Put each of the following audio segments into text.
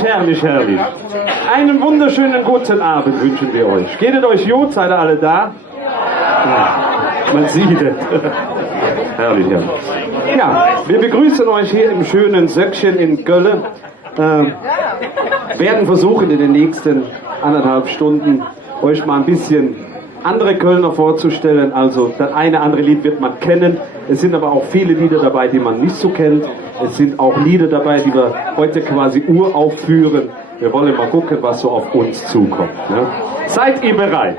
Herrlich, herrlich. Einen wunderschönen guten Abend wünschen wir euch. Geht es euch gut? Seid ihr alle da? Ja, man sieht es. Herrlich, herrlich. Ja, wir begrüßen euch hier im schönen Söckchen in Gölle. Werden versuchen in den nächsten 1,5 Stunden euch mal ein bisschen andere Kölner vorzustellen. Also das eine andere Lied wird man kennen. Es sind aber auch viele Lieder dabei, die man nicht so kennt. Es sind auch Lieder dabei, die wir heute quasi uraufführen. Wir wollen mal gucken, was so auf uns zukommt. Ne? Seid ihr bereit?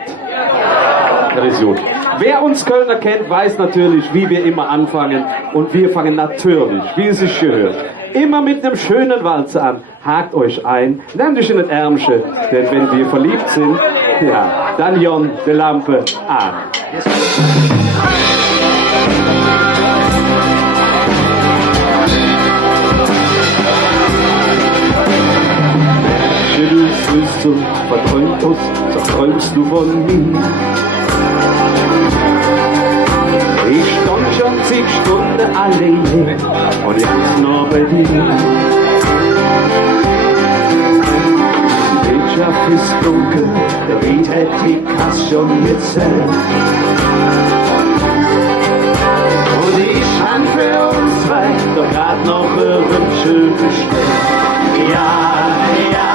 Das ist gut. Wer uns Kölner kennt, weiß natürlich, wie wir immer anfangen. Und wir fangen natürlich, wie es sich gehört, immer mit einem schönen Walzer an. Hakt euch ein, nehmt euch in den Ärmchen, denn wenn wir verliebt sind, ja, dann Jon die Lampe an. Willst du verträumst du von mir? Ich stand schon 10 Stunden alleine und jetzt noch bei dir. Die Wirtschaft ist dunkel, der Wind hat die Kasse schon gezählt. Und ich han für uns zwei doch grad noch Wünsche bestellt. Ja, ja.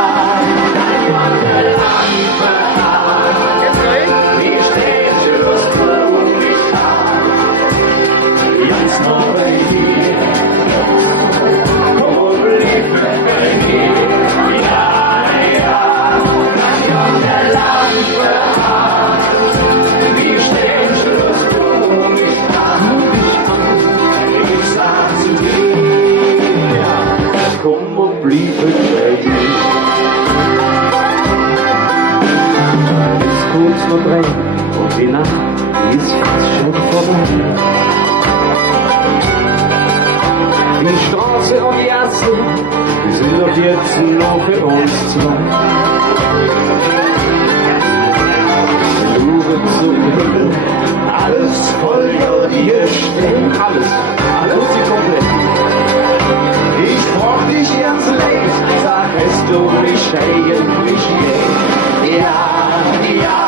Und die Nacht ist fast schon vorbei. Die Straße und die Ärzte, die sind ab jetzt noch für uns zwei. Suche zum Himmel, alles voll dir steht. Alles ist komplett. Ich brauch dich ganz leicht, sag es du mich eigentlich je. Ja, ja.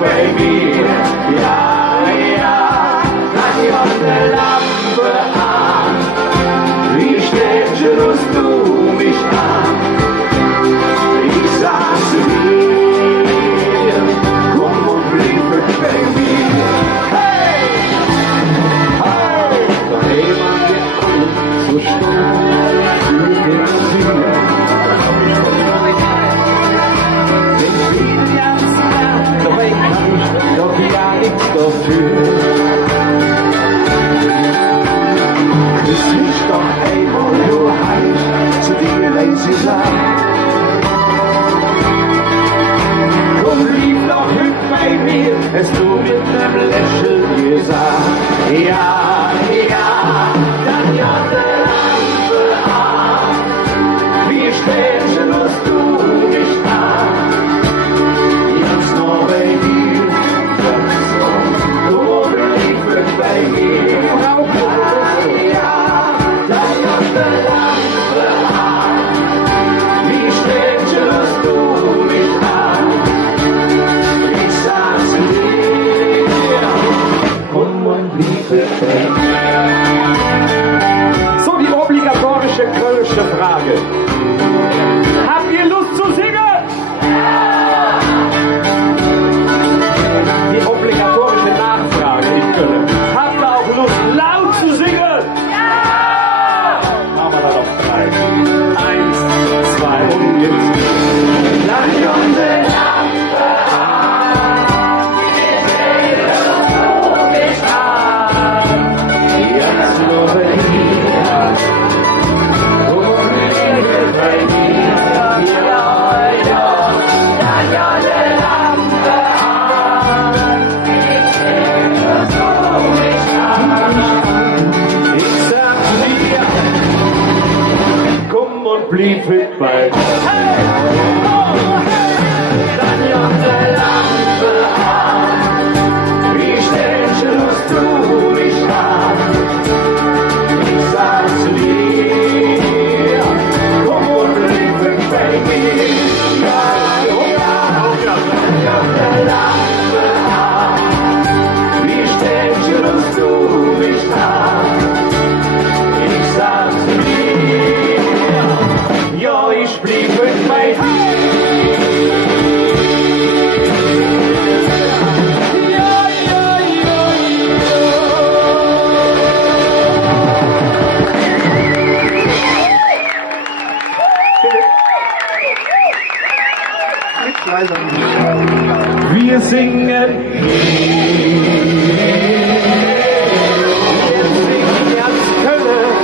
Baby, ja, ja, dann Jon die Lampe an. Wie stellst du mich an? Ich sag zu dir, komm und blieb mit Baby. Hey, hey, doch jemand geht alles so schnell, du gehst wieder. blieb fit bald. Dann jochte Lampe an, wie stellst du mich an? Ich sag zu dir, komm und blieb fit, baby. Dann jochte Lampe an, wie stellst du mich an? Ich sag zu dir, ja, ich blieb fit, baby. Wir singen ganz Köln.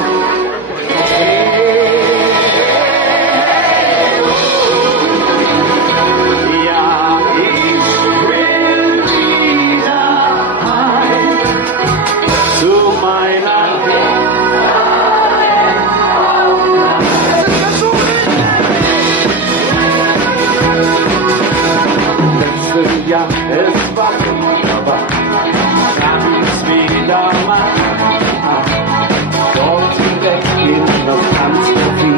Ja, ich will wieder heim zu meiner Ja, Es war wunderbar, kann ich's wieder machen. Dort direkt in das Tanzcafé,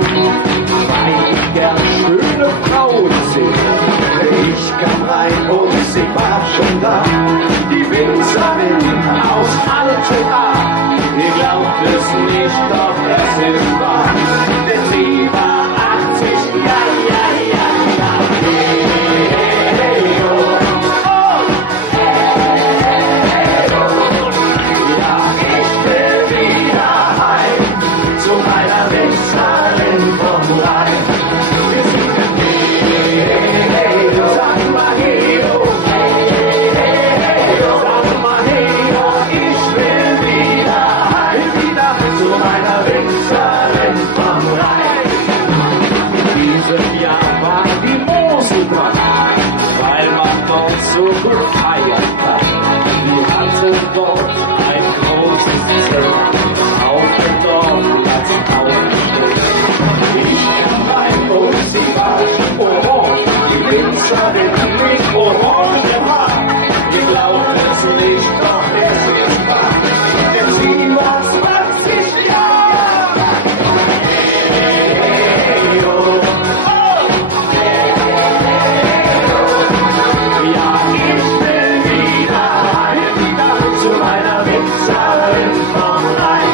weil ich gern schöne Frauen sehe. Ich kam rein und sie war schon da, die Winzerin aus Altena. Ihr glaubt es nicht, doch es ist wahr, denn sie war 80, ja, ja, ja, ja. Zu meiner Winzerin vom Rhein. Wir singen hey, sag mal hey, sag mal hey, ich will wieder heim, wieder zu meiner Winzerin vom Rhein. In diesem Jahr war die Mosel dran, weil man dort so gut feiern kann. Wir hatten dort ein großes Zelt, auf dem Dorfplatz aufgestellt. Ich kam rein und sie war schon orange, die Winzerin mit orangem Haar. Wir glauben es nicht, doch es ist wahr, denn sie war 20 Jahre. Hey, oh, ja, ich will wieder heim, wieder zu meiner Winzerin vom Rhein.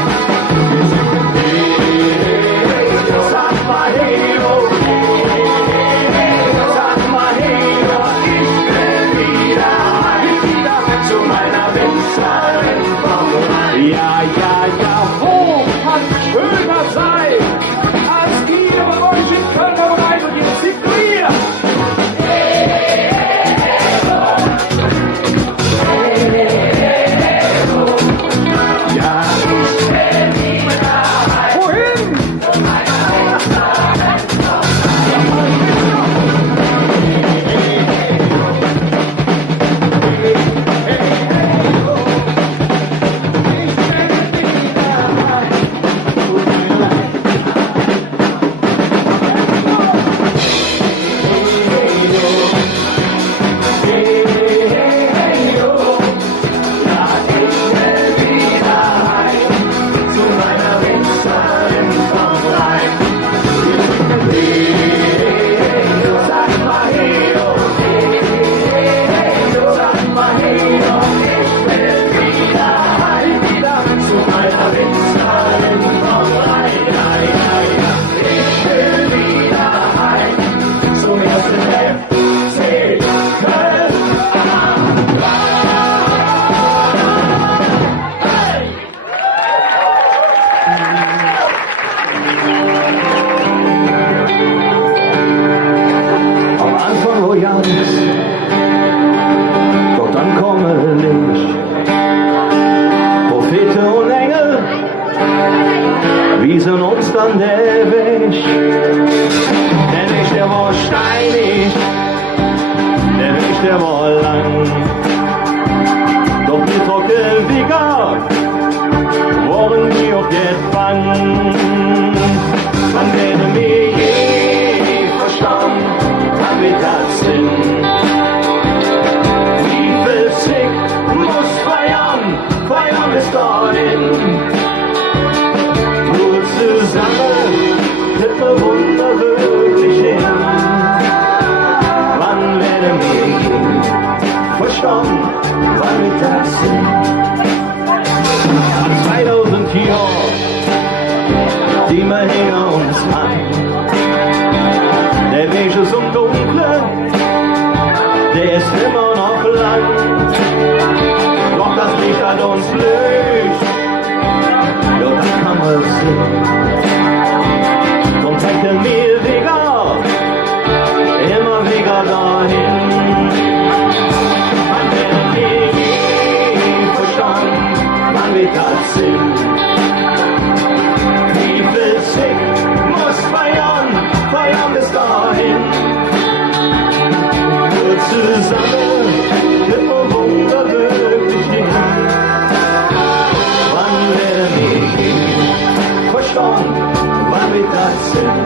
Sag mal hey, oh, sag mal hey, oh, ich will wieder heim, wieder zu meiner Winzerin vom Rhein. ja, ja, ja, wo kann schöner sein, als ihr bei euch in Köln am Rhein und jetzt singt ihr. Ja, ich will wieder heim. Wohin? Am Anfang wo ganz, doch dann komme Licht. Prophete und Engel wiesen uns dann der Weg. Der Weg, der war steinig, der Weg, der war lang. Doch wir trocken wie Gott, waren wir auf der Bank. Wann wäre mir wir das sind. Liebe Sick muss feiern bis dahin. Nur zusammen wird wir Wunder wirklich hin. Wann werden wir verstanden, wann wir das sind? 2000 Jahre, die wir hinter uns haben. Der Weg ist im Dunklen, der ist immer noch lang. Doch das Licht hat uns Licht, ja, das kann man sehen. Und hätten wir wieder, immer wieder dahin. Man wird nie verstanden, wann wir das sind. Liebe Sick muss feiern bis dahin. Nur zusammen wird man Wunder wirklich hin. Wann werden wir verstanden, wann wir das sind?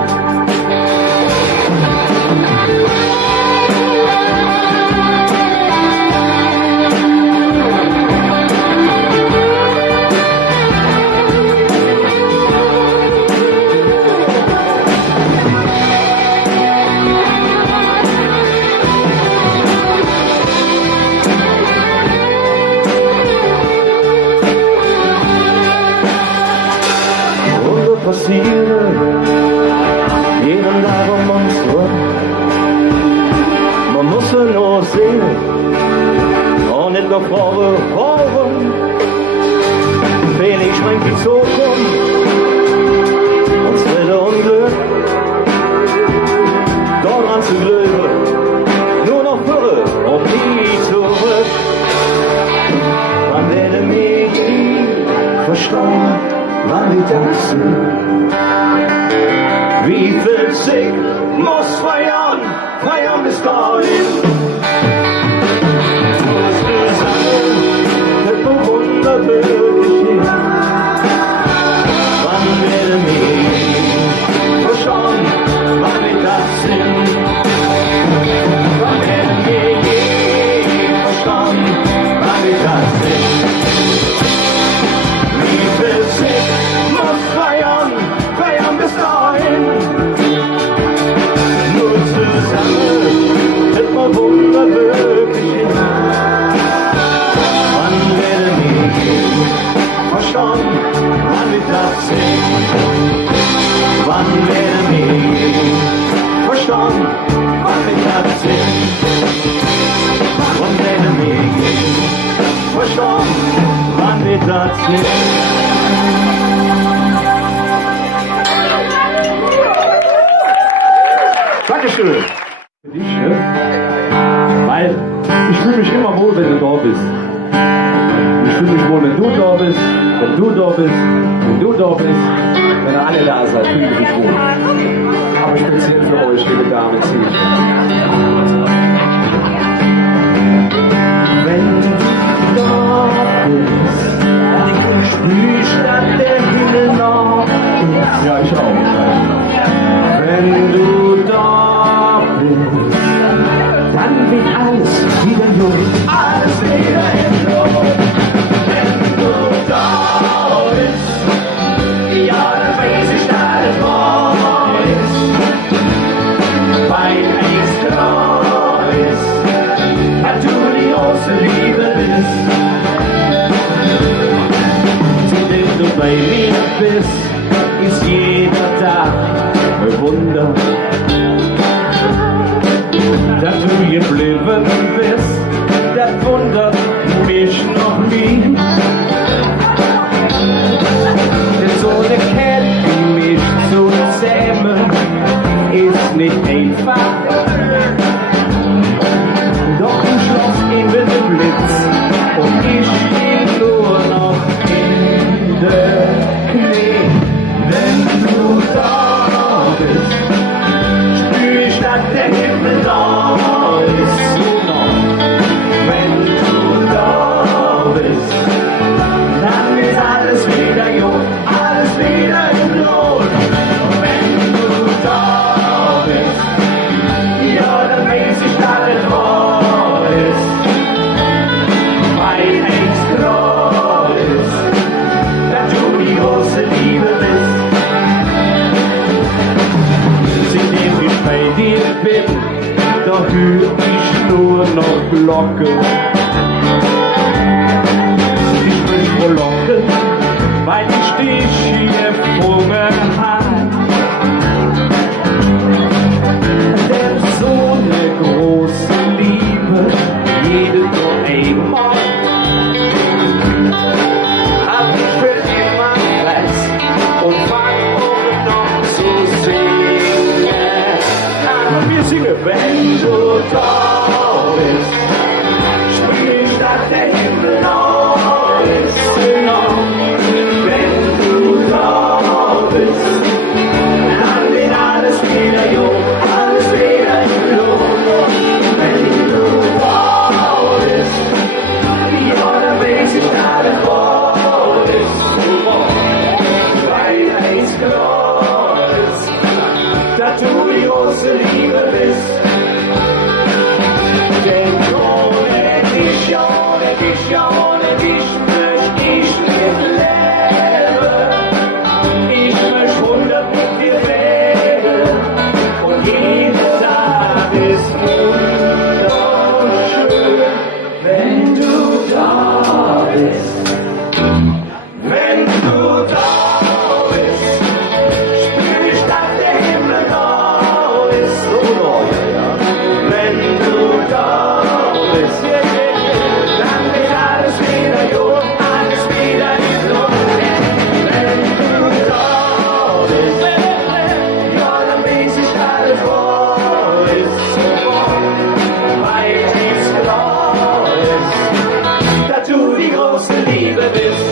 Passieren, jeden Tag uns rum. Man muss nur sehen und nicht noch vorwärts. Wenn ich schwenk die Zukunft und Stille und Glück, daran zu glauben, nur noch vorwärts und nie zurück. Dann werden wir nie verstanden, wann wir das sind. Wie viel Sick muss feiern bis dahin. Was zusammen wird bewundert wirklich hin. Wann werden wir verstanden, wann wir das sind. Wann werden wir je verstanden, wann wir das sind. Wie viel Sick muss feiern bis dahin. Nur zusammen wird man Wunder wirklich hin. Wann werden wir verstanden, wann wir das sind? Wann werden wir verstanden, wann wir das sind? Wann werden wir verstanden, wann wir das sind? Dankeschön. Für dich, ne? Weil ich fühle mich immer wohl, wenn du da bist. Ich fühle mich wohl, wenn du da bist, wenn du da bist, wenn du da bist, wenn ihr alle da seid, fühle ich mich wohl. Aber speziell für euch, liebe Damen und Herren. Wenn du da bist, spür ich, dass der Himmel noch ist. Ja, ich auch. Wenn du da bist, dann wird alles wieder jung. Alles wieder in Luft. Wenn du da bist, ja, dann weiß ich, dass es wahr ist. Weil es klar ist, dass du die große Liebe bist. Seitdem du bei mir bist, ist jeder Tag ein Wunder. Dass du geblieben bist, das wundert mich noch nie. Denn so eine Kette wie mich zu zähmen, ist nicht einfach. Doch du schloss ihn mit dem Blitz und ich steh nur noch in der Knie. Wenn du da bist, spür ich, dass der Himmel da ist. Wenn du da bist, noch Glocken. Ich bin frohlocken, weil ich dich hier gefunden habe. Denn so eine große Liebe, jede nur einmal, hab ich für immer fest und fang noch zu singen. Aber wir singen, wenn du da bist, spring ich statt der Himmel auf ist. Wenn du da bist, dann wird alles wieder jung, alles wieder in Blut. Wenn du da bist, die Order makes it out of all this. Weil eins klar ist, dass du die große Liebe bist. Denn ohne dich möchte ich nicht leben. Ich möchte 100 mit dir leben. Und jeder Tag ist wunderschön, wenn du da bist. Wenn du da bist, spür ich, dass der Himmel neu ist. Wenn du da bist, dann wird alles wieder gut, alles wieder in Ordnung. Wenn du da bist, ja, dann weiß ich alles, wo ist. Weil es klar ist, dass du die große Liebe bist.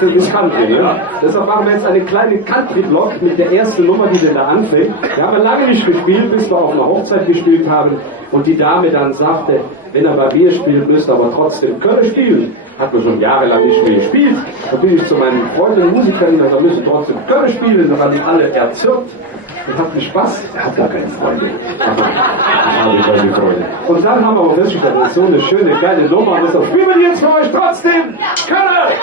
Das ist Country, ja. Deshalb machen wir jetzt einen kleinen Country-Block mit der ersten Nummer, die wir da anfängt. Wir haben lange nicht gespielt, bis wir auf einer Hochzeit gespielt haben und die Dame dann sagte, wenn er bei mir spielt, müsst ihr aber trotzdem Köln spielen. Hat man schon jahrelang nicht mehr gespielt. Da bin ich zu meinen Freunden und Musikern, wir müssen trotzdem Köln spielen. Da waren die alle erzürnt und hatten Spaß. Er hat gar keine Freunde. Aber keine Freunde. Und dann haben wir aber festgestellt, das ist so eine schöne, geile Nummer. Und deshalb spielen wir die jetzt für euch trotzdem. Köln!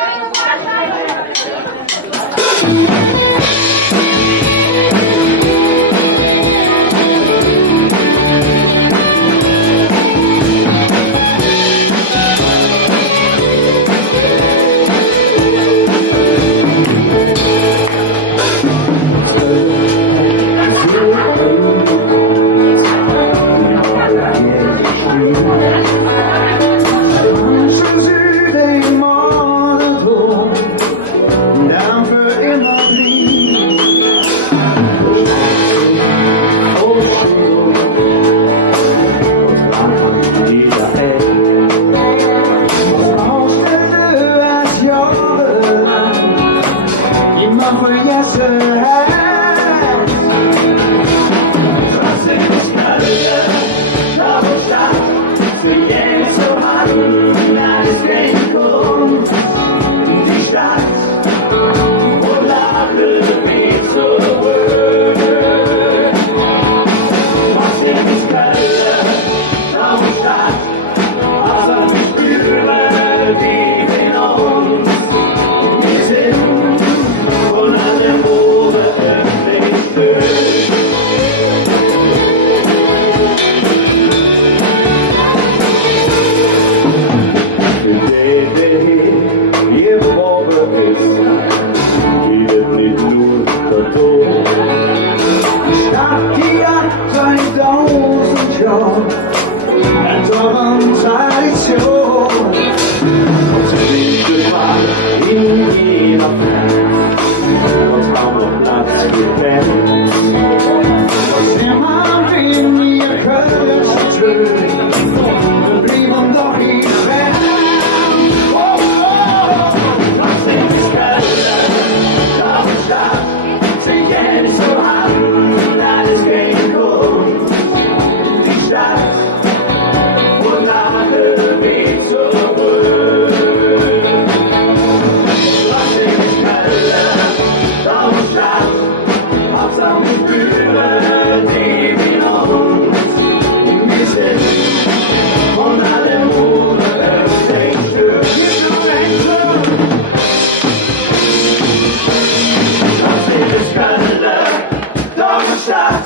Stadt,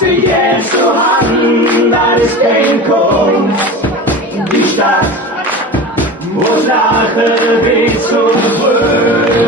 sie jetzt so an, das ist kein Kunst. Die Stadt, wo's Lachen wie zum Früh.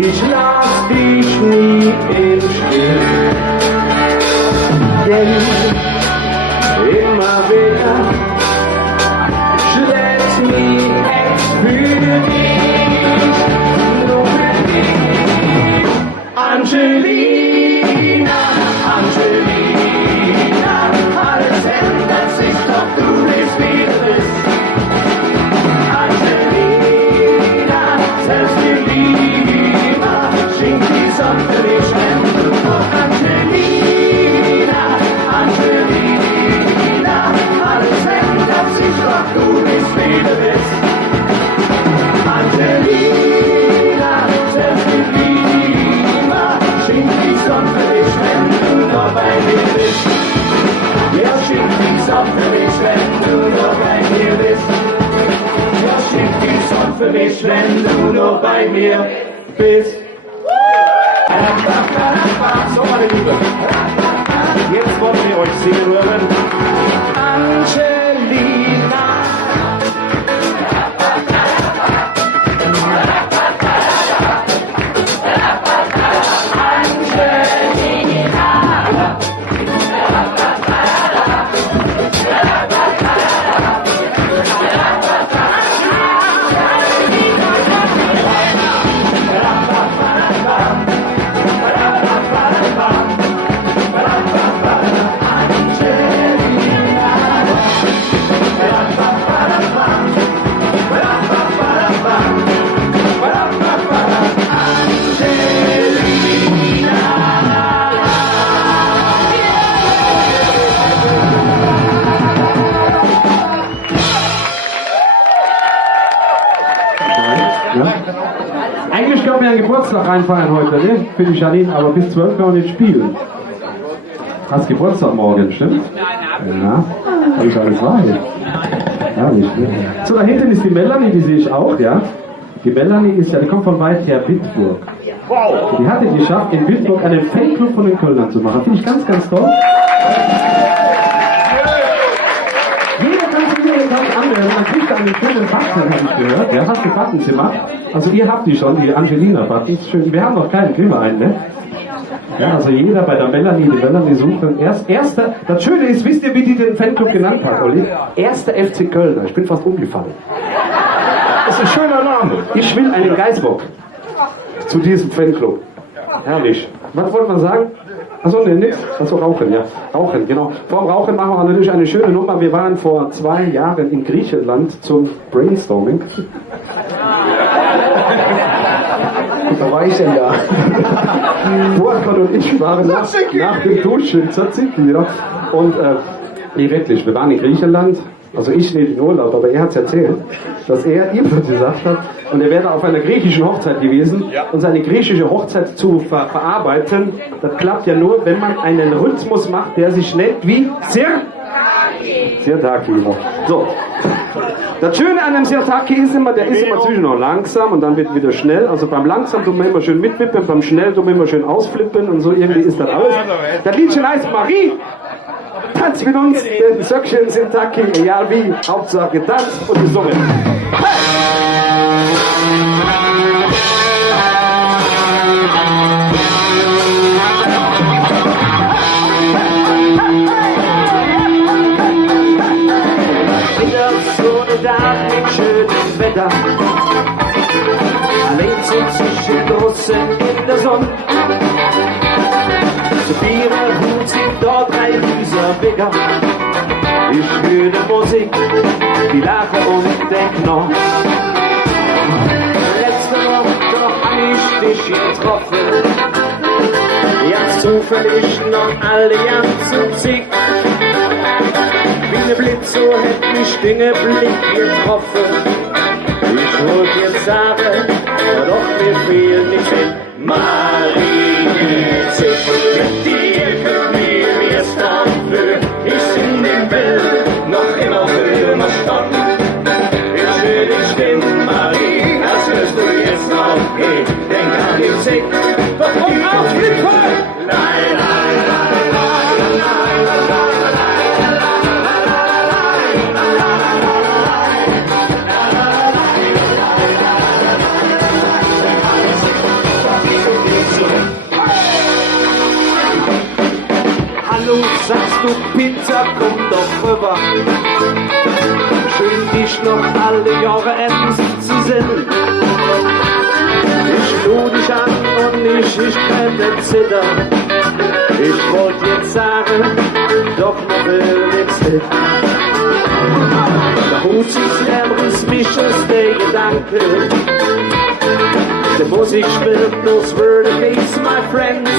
Ich lass dich nie im Stich, denn immer wieder schlägst mich ex für dich, nur für dich. Angelina, Angelina, alles ändert sich, doch du lebst wie du bist. Angelina, selbst die Liebe schenkt die Sonne für dich, wenn du noch Angelina, Angelina, alles ändert sich, doch du lebst wie du bist. Angelina, selbst die Liebe schenkt die Sonne für dich, wenn du noch bei mir bist. Ja, schenkt die Sonne für dich, wenn du noch bei mir bist. Ja, schenkt die Sonne für mich, wenn du noch bei mir bist. So, meine Liebe, jetzt wollen wir euch singen hören. Angelina. Angelina. mir einen Geburtstag einfeiern heute, ne? Für die Janine, aber bis 12 können wir nicht spielen. Hast Geburtstag morgen, stimmt? Ja, hab ich alles weiß. Ja, nicht, ne? So, da hinten ist die Melanie, die sehe ich auch, ja. Die Melanie ist ja, die kommt von weit her, Bitburg. Die hat es geschafft, in Bitburg einen Fanclub von den Kölnern zu machen. Finde ich ganz, ganz toll. Jeder kann sich hier ganz anmelden. Man kriegt einen schönen Button, habe ich gehört. Ja, hast du Buttons gemacht? Also ihr habt die schon, die Angelina-Buttons. Schön. Wir haben noch keinen, kriegen wir einen, ne? Ja, also jeder bei der Melanie, die Melanie sucht dann erster. Das Schöne ist, wisst ihr, wie die den Fanclub genannt hat, Olli? Erster FC Kölner. Ich bin fast umgefallen. Das ist ein schöner Name. Ich will einen Geißbock zu diesem Fanclub. Herrlich. Was wollte man sagen? Achso, ne, nix. Achso, Rauchen, ja. Rauchen, genau. Vorm Rauchen machen wir natürlich eine schöne Nummer. Wir waren vor 2 Jahren in Griechenland zum Brainstorming. Wo war ich denn da? Burkhard und ich waren nach dem Duschen in Tzatziki wieder. Und, nee, wirklich, wir waren in Griechenland. Also ich nicht in Urlaub, aber er hat es erzählt, dass er ihm gesagt hat, und er wäre auf einer griechischen Hochzeit gewesen, und seine griechische Hochzeit zu verarbeiten, das klappt ja nur, wenn man einen Rhythmus macht, der sich nennt wie Sirtaki. So. Das Schöne an einem Sirtaki ist immer, der ist immer zwischendurch langsam und dann wird wieder schnell. Also beim langsam tun wir immer schön mitwippen, beim schnell tun wir immer schön ausflippen und so irgendwie ist das alles. Das Liedchen heißt Marie. Tanz mit uns, den Söckchen sind Taki, egal wie, Hauptsache Tanz und gesungen. Mittagssonne mit schönem Wetter, allein so zwischen draußen in der Sonne. Zu Biere Hut sind dort 3 Wieser-Bigger. Ich höre die Musik, die lache und denk noch. Letzte Woche hab ich dich getroffen. Jetzt zufällig noch alle ganz Sieg. Wie ne Blitz, so hätt mich Dinge Blick getroffen. Ich wollt jetzt sagen, doch mir fehlt nicht viel. Marie, mit dir könnt mir mir's dann für. Ich sing den Bild noch immer für immer stand. Ich will dich stimmen, Marie, das wirst du jetzt noch gehen. Denk an den Sieg, warum aufliefern? Nein, nein, nein, nein, nein, nein, nein. Sagst du Pizza, komm doch rüber. Schön dich noch alle Jahre essen zu sehen. Ich lud dich an und ich brenne Zitter. Ich wollt jetzt sagen, doch noch will nichts mit. Da hut sich riss mich aus der Gedanke. Die Musik spielt bloß für the days, my friends.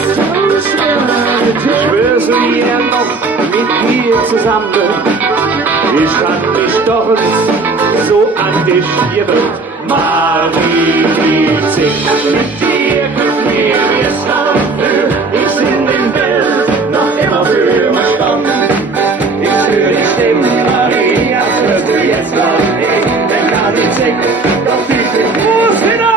Ich will so hier noch mit dir zusammen. Ich hab mich doch so an dich gewöhnt. Marie, mit dir könnt mir jetzt noch für. Ich sing den Bild noch immer für mein Stamm. Ich höre die Stimme, Marie, als hörst du jetzt noch nicht. Denk an den Sieg, doch die sind groß hinein.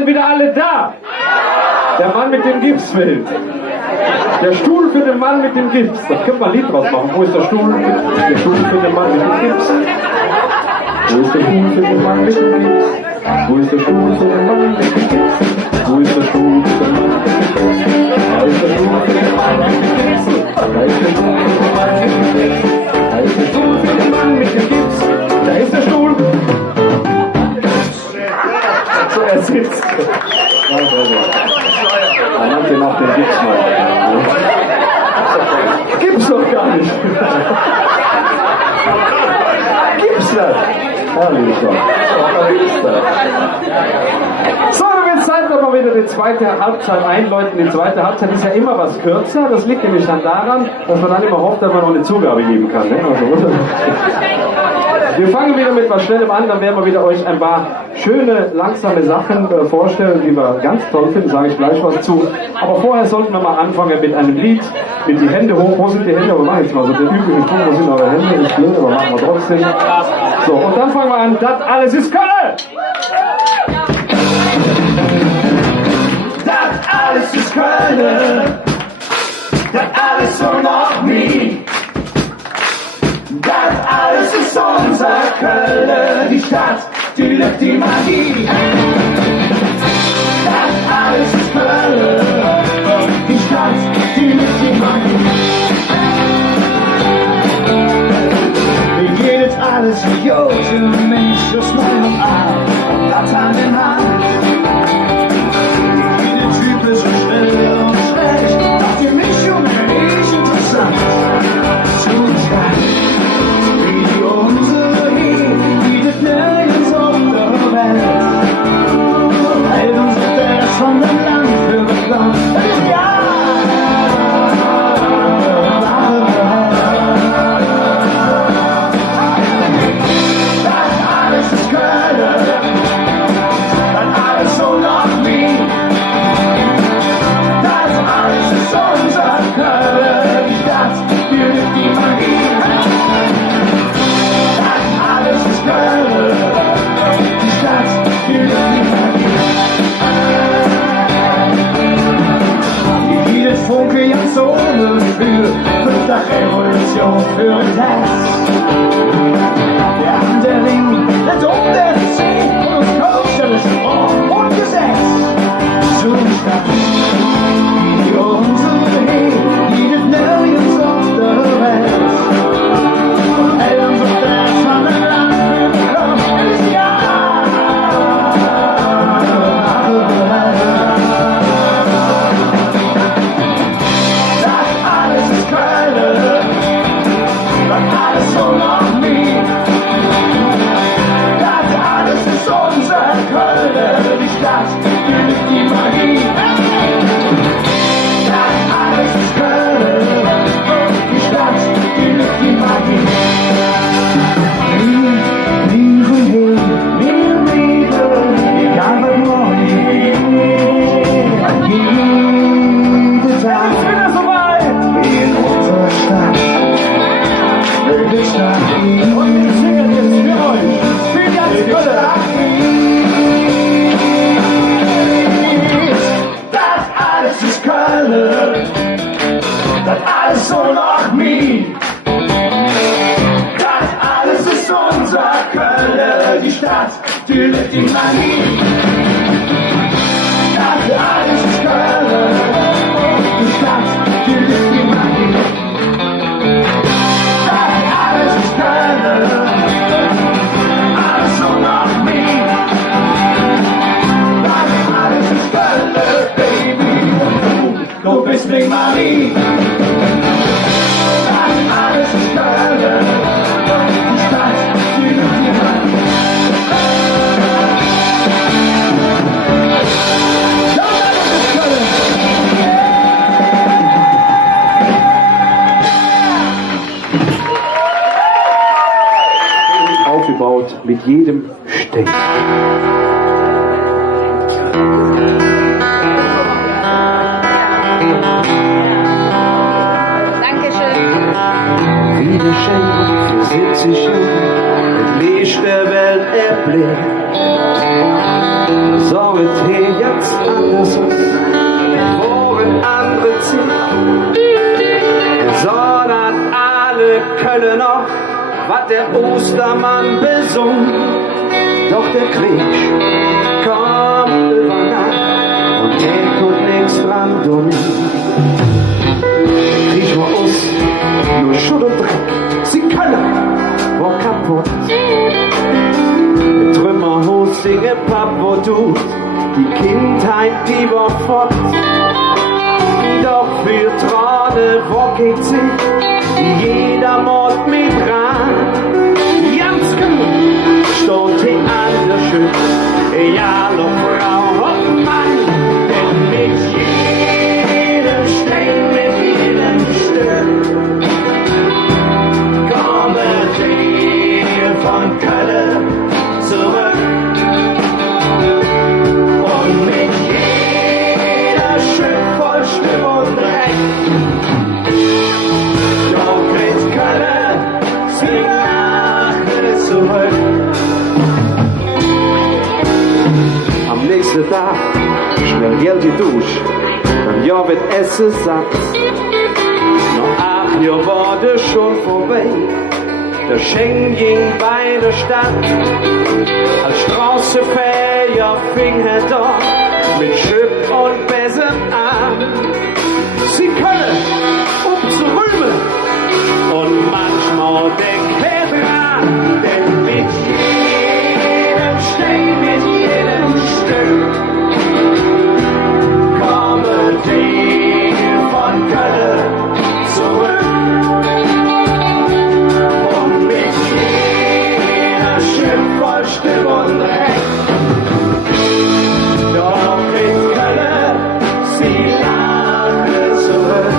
denn wieder alle da? Der Mann mit dem Gips fehlt. Der Stuhl für den Mann mit dem Gips. Da können wir ein Lied draus machen. Wo ist der Stuhl für den Mann mit dem Gips? Wo ist der Stuhl für den Mann mit dem Gips? Wo ist der Stuhl für den Mann mit dem Gips? Wo ist der Stuhl für den Mann mit dem Gips? Da ist der Stuhl für den Mann mit dem Gips. Da ist der Stuhl für den Mann mit dem Gips. Da ist der Stuhl für den Mann mit dem Gips. Da ist der Stuhl. So, er sitzt. Dann haben wir noch den Gips mal. Gibt's doch gar nicht. Gibt's nicht. Herrlich schon. So, dann wird Zeit, dass wir wieder die zweite Halbzeit einläuten. Die zweite Halbzeit ist ja immer was kürzer. Das liegt nämlich dann daran, dass man dann immer hofft, dass man noch eine Zugabe geben kann. Ne? Also, wir fangen wieder mit was Schnellem an, dann werden wir wieder euch ein paar schöne, langsame Sachen vorstellen, die wir ganz toll finden, sage ich gleich was zu. Aber vorher sollten wir mal anfangen mit einem Lied, mit die Hände hoch. Wo sind die Hände? Aber machen jetzt mal so den üblichen Punkt, wo sind eure Hände? Nicht blöd, aber machen wir trotzdem. So, und dann fangen wir an, das alles ist Köln! Das alles ist Köln, das alles so noch nie. Das alles ist unser Köln, die Stadt, die lebt die Magie. Das alles ist Köln, die Stadt, die lebt die Magie. Hier geht es alles wie Jode, Mensch, das Neue und Alt, Blatt Hand in Hand. Jede Typ ist so schnell und schlecht, doch die Mischung ist interessant. Zustand. Unsere Liebe, die das nirgends auf der Welt. Hält uns das von dem Land für das Land. Ja! Das alles ist Köln, das alles so noch nie. Das alles ist unser Köln, die Stadt, die lebt die Magie. Alles ist Köln, die Stadt, die lebt die Magie. Jedes Funke jetzt ohne Gefühl wird nach Revolution für ein Herz. Wir haben der Ring, der Dom, der See und uns Coach, der Restaurant und Gesetz. Zustand, wie unsere Heer, die das nirgends auf der Welt. Eltern so das von der Land bekommen, ist ja. Das alles ist Köln, das alles so noch nie. Das alles ist unser Köln, die Stadt, die lebt die Magie. Das alles ist Köln, die Stadt, die lebt die Magie. Egal was morgen jeder Tag ist wieder soweit in unserer Stadt. Jede Stadt und wir singen jetzt für euch. Für ganz Köln. Das alles ist Köln. Das alles so noch nie. Das alles ist unser Köln, die Stadt, die lebt die Magie. Das alles ist Köln, die Stadt, die lebt die Magie. Das alles ist Köln, alles so noch nie. Das alles ist Köln, Baby, du bist nicht Marie. Das alles ist Köln, die Stadt, die lebt die Magie. Aufgebaut mit jedem Steck. Wie der Schenk sitzt sich schon, mit Licht der Welt erblickt. So jetzt hin, Köln noch, was der Ostermann besungen. Doch der Krieg kommt über Nacht und er kommt nix dran dumm. Krieg war aus, nur Schutt und Dreck, sie Köln war kaputt. Mit Trümmerhus singe Papo tut, die Kindheit die war fort. Doch für Trane rockigt sie jeder Mord mit dran. Ganz gut steht sie an der Schütte, ja, Frau und Mann, denn mit jedem Stein, mit jedem Stück kommen sie von Köln zurück. Und mit jeder Stück voll Stimme und Recht, doch ist Köln sie nachher zurück. Am nächsten Tag schnell Geld die Dusche, dann ja wird Essen satt. Noch 8 Jahre war das schon vorbei, der Schenk ging bei der Stadt. Als Straßenfeier fing er dort mit Schiff und Besen an. Sie können zu rühmen und manchmal denkt er dran, denn mit jedem Stein, mit jedem Stück kommen die von Köln zurück. Und mit jeder Schiff voll Stimme und Recht, doch ist Köln sie lange zurück.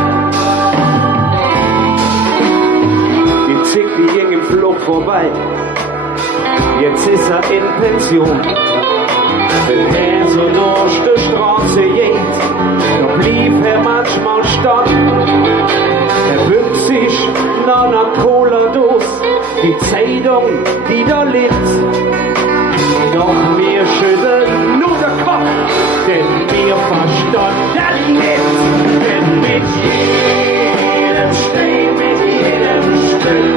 Die Zick, die ging im Flug vorbei, jetzt ist er in Pension. Wenn er so durch die Straße geht, doch blieb er manchmal stehen. Er bückt sich nach einer Cola-Dose, die Zeitung, die da liegt. Doch wir schütteln nur den Kopf, denn wir verstehen das nicht. Denn mit jedem Stein, mit jedem Stück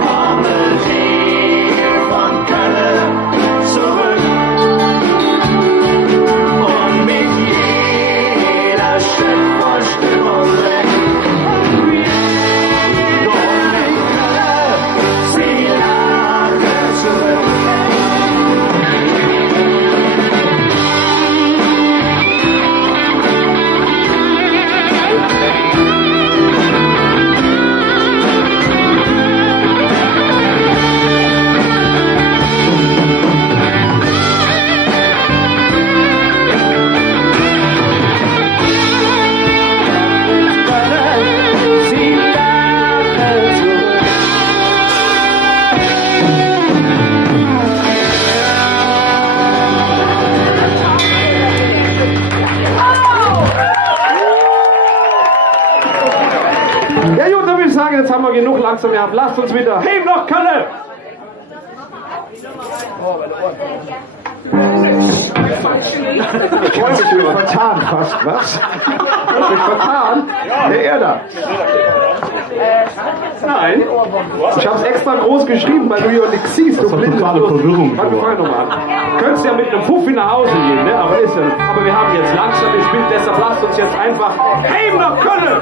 kommen sie von Köln zurück. Und mit jeder Stück voll Stimme und Recht, doch mit Köln sie lange zurück. Ja gut, dann würde ich sagen, jetzt haben wir genug langsam gehabt. Lasst uns wieder heim nach Köln! Ich habe mich vertan fast, was? Hast du mich vertan? Der Erder. Nein. Ich habe es extra groß geschrieben, weil du ja nichts siehst. Du blindest. Totale Verwirrung. Fang nochmal an. Du könntest ja mit einem Puffi nach Hause gehen, ne? Aber ist ja nicht. Aber wir haben jetzt langsam gespielt, deshalb lasst uns jetzt einfach heim nach Köln!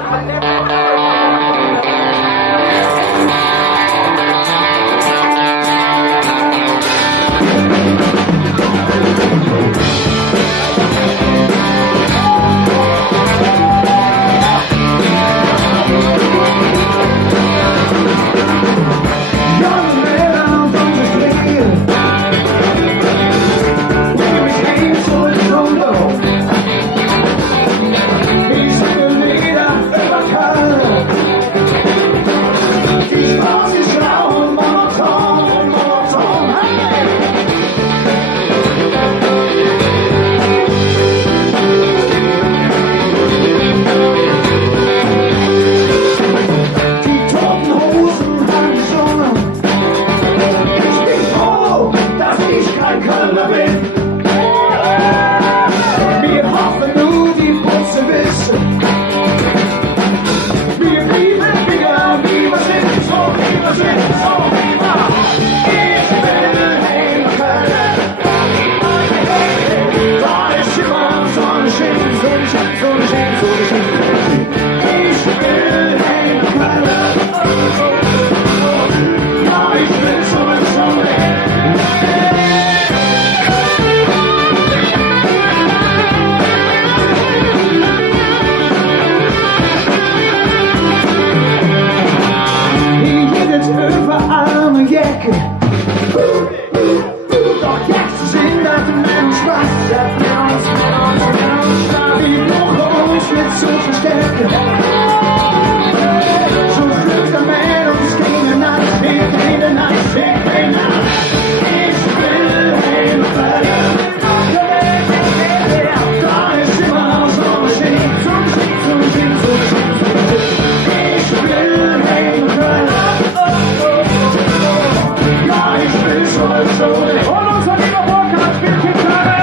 Ich singe wieder über Köln. zu verstecken. So flügt der Mann und es ging alles hinten an, hinten an. Ich will heimfallen. Da ist immer noch so ein Schiff, so ein Schiff, so ein Schiff, so ein Schiff. Ich will heimfallen. Ja, ich will so. Und unser lieber Burkhard spielt Gitarre.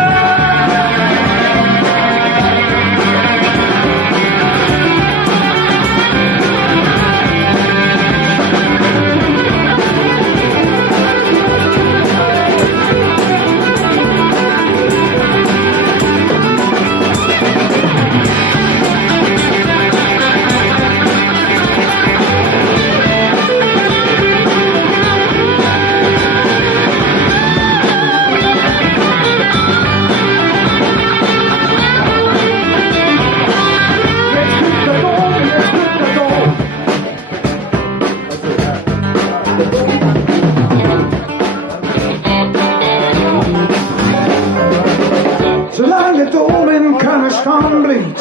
Solange der Dom in keiner Stamm blinkt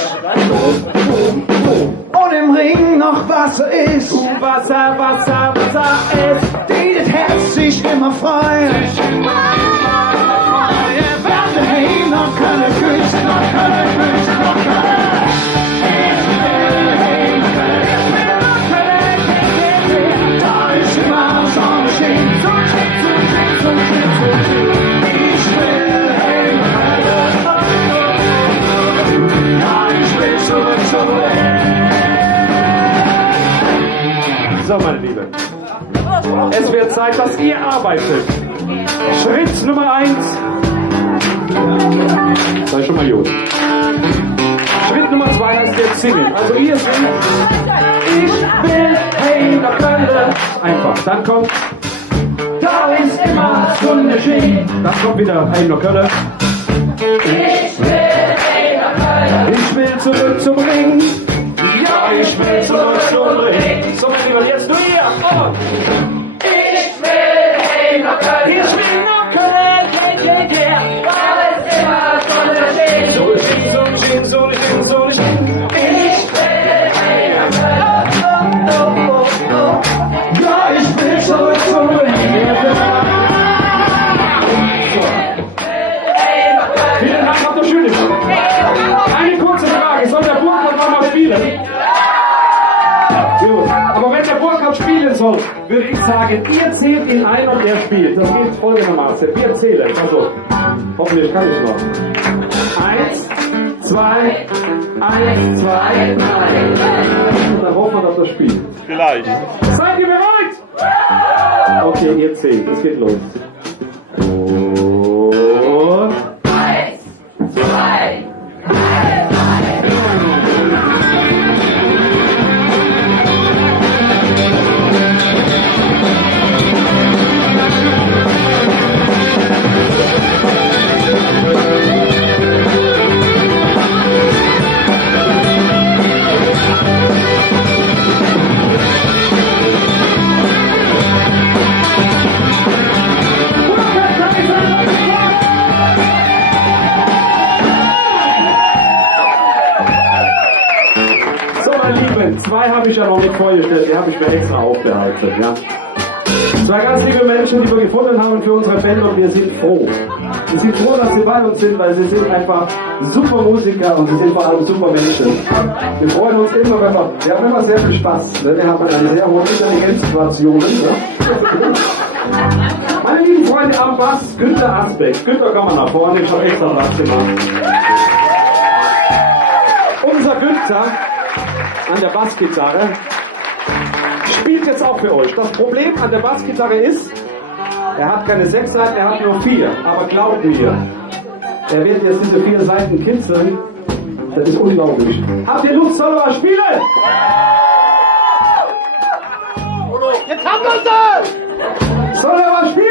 und im Ring noch Wasser ist, Wasser ist, die das Herz sich immer freut. Wenn daheim noch keine Küste, noch keine Küste, noch keine. Da ist immer so ein Schiff, so ein Schiff, so ein Schiff, so ein Schiff, so ein Schiff. Ich will heimfallen. Ja, ich will zurück. So, meine Lieben, es wird Zeit, dass ihr arbeitet. Schritt Nummer 1. Sei schon mal gut. Schritt Nummer 2 heißt jetzt singen. Also ihr singt, ich will hey nach Köln. Einfach. Dann kommt, da ist immer Sonne. Dann kommt wieder hey nach Köln. Ich will hey nach Köln. Ich will zurück zum Ring. Ja, ich will zurück zum Ring. So, mein Lieber, jetzt du hier. Und Ich will hey nach Köln. ich will nach Köln. Weil es immer Sonne steht. So schön, so schön, so schön, so schön. Ich will hey nach Köln. Ja, ich will zurück zum Ring. Vielen Dank, habt ihr schön gemacht. Eine kurze Frage, soll der Burkhard noch mal spielen? Gut. Aber wenn der Burkhard spielen soll, würde ich sagen, ihr zählt ihn ein und er spielt. Das geht folgendermaßen. Wir zählen. Also, hoffentlich kann ich noch. 1, 2, 1, 2, 3. Und dann hoffen wir, dass er spielt. Vielleicht. Seid ihr bereit? Okay, ihr zählt. Es geht los. Und 1, 2, zwei habe ich ja noch nicht vorgestellt, die habe ich mir extra aufbehalten. Ja? Zwei ganz liebe Menschen, die wir gefunden haben für unsere Band und wir sind froh. Wir sind froh, dass sie bei uns sind, weil sie sind einfach super Musiker und sie sind vor allem super Menschen. Wir freuen uns immer, wir haben immer sehr viel Spaß. Ne? Wir haben eine sehr hohe Intelligenzsituation. Ne? Meine lieben Freunde am Bass, Günther Asbeck. Günther, komm mal nach vorne, ich habe extra Platz gemacht. Unser Günther an der Bassgitarre spielt jetzt auch für euch. Das Problem an der Bassgitarre ist, er hat keine 6 Seiten, er hat nur 4. Aber glaubt mir, er wird jetzt diese 4 Seiten kitzeln. Das ist unglaublich. Habt ihr Lust, soll er mal spielen? Jetzt haben wir sie! Soll er mal spielen?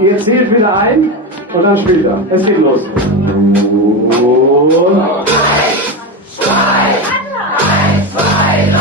Ihr zählt wieder ein und dann spielt er. Es geht los. Und 1, 2, 1, 2, 3.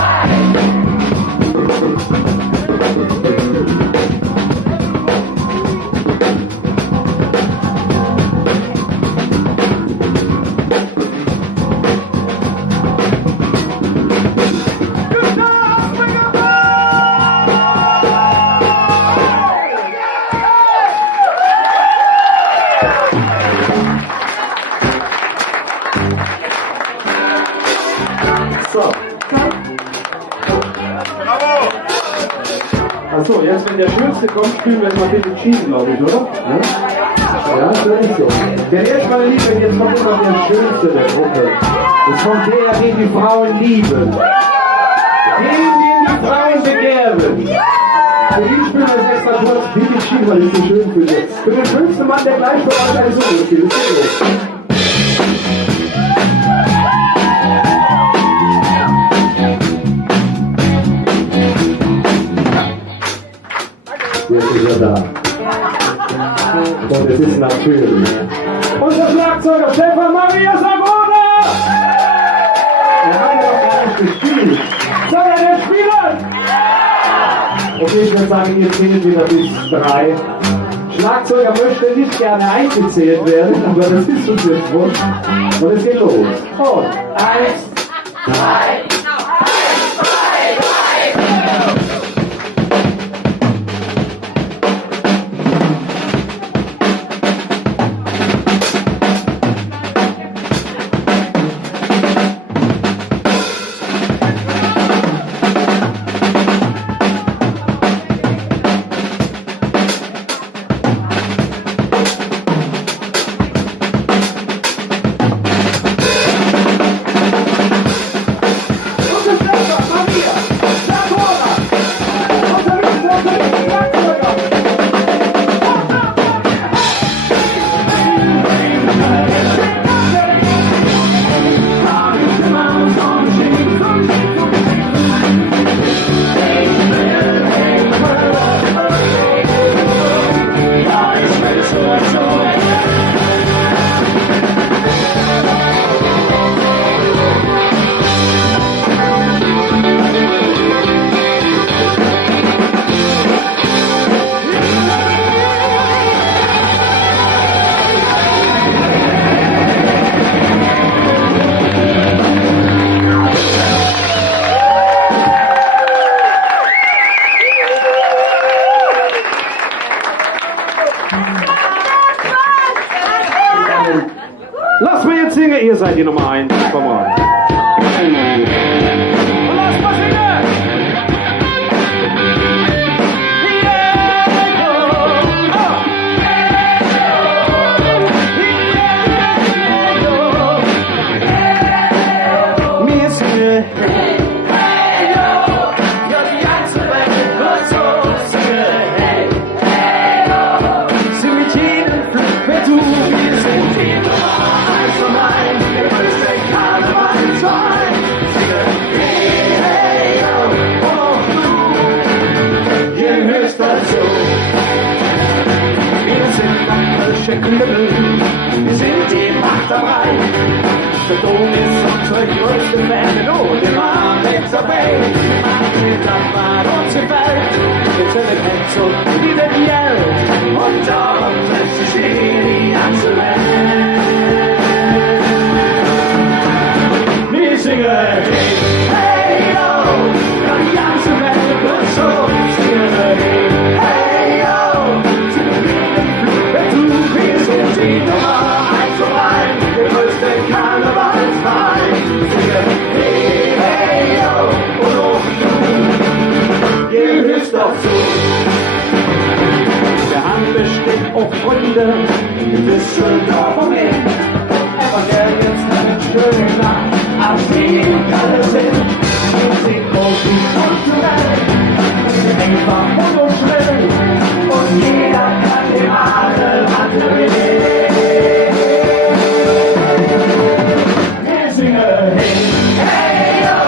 Achso, jetzt wenn der Schönste kommt, spielen wir mal bitte Cheaten, glaube ich, oder? Ja, das ist so. Der erste Liebe, jetzt kommt immer der Schönste der Gruppe. Es kommt der, den die Frauen lieben. Den die Frauen begehren. Für ihn spielen wir jetzt extra kurz Billy Jean, weil ich so schön finde. Für den schönsten Mann, der gleich für euch ein Solo spielt. Jetzt ist er da. Und es ist natürlich unser Schlagzeuger Stefan Maria Sabona! Er hat ja noch gar nicht gespielt. Soll er denn spielen? Okay, ich würde sagen, wir zählen wieder bis 3. Schlagzeuger möchte nicht gerne eingezählt werden, aber das ist uns jetzt wurscht. Und es geht los. Und 1, 3. Lass mir jetzt singen, ihr seid die Nummer 1. Komm mal. Und lass mal singen! Mir singen. Wir sind die Macht dabei. Der Ton ist unsere größte Melodie. Immer mit dabei. Das war unsere Welt. Wir sind Herz und diese Welt. Und darum ist die ganze Welt. Wir singen. Hey yo, die ganze Welt wird so singen. Hey yo, die Nummer 1 und 1, der größte Karnevalsverein. Hey, hey, yo, und auch du, ihr hörst doch zu. Der Handel steht auf Freunde, wir wissen davon nicht. Aber der jetzt eine schöne Nacht, als die alle sind. Wir sind groß wie kulturell, einfach und unschnell. Und jeder kann den Adel annehmen. Wir singen hey, hey yo,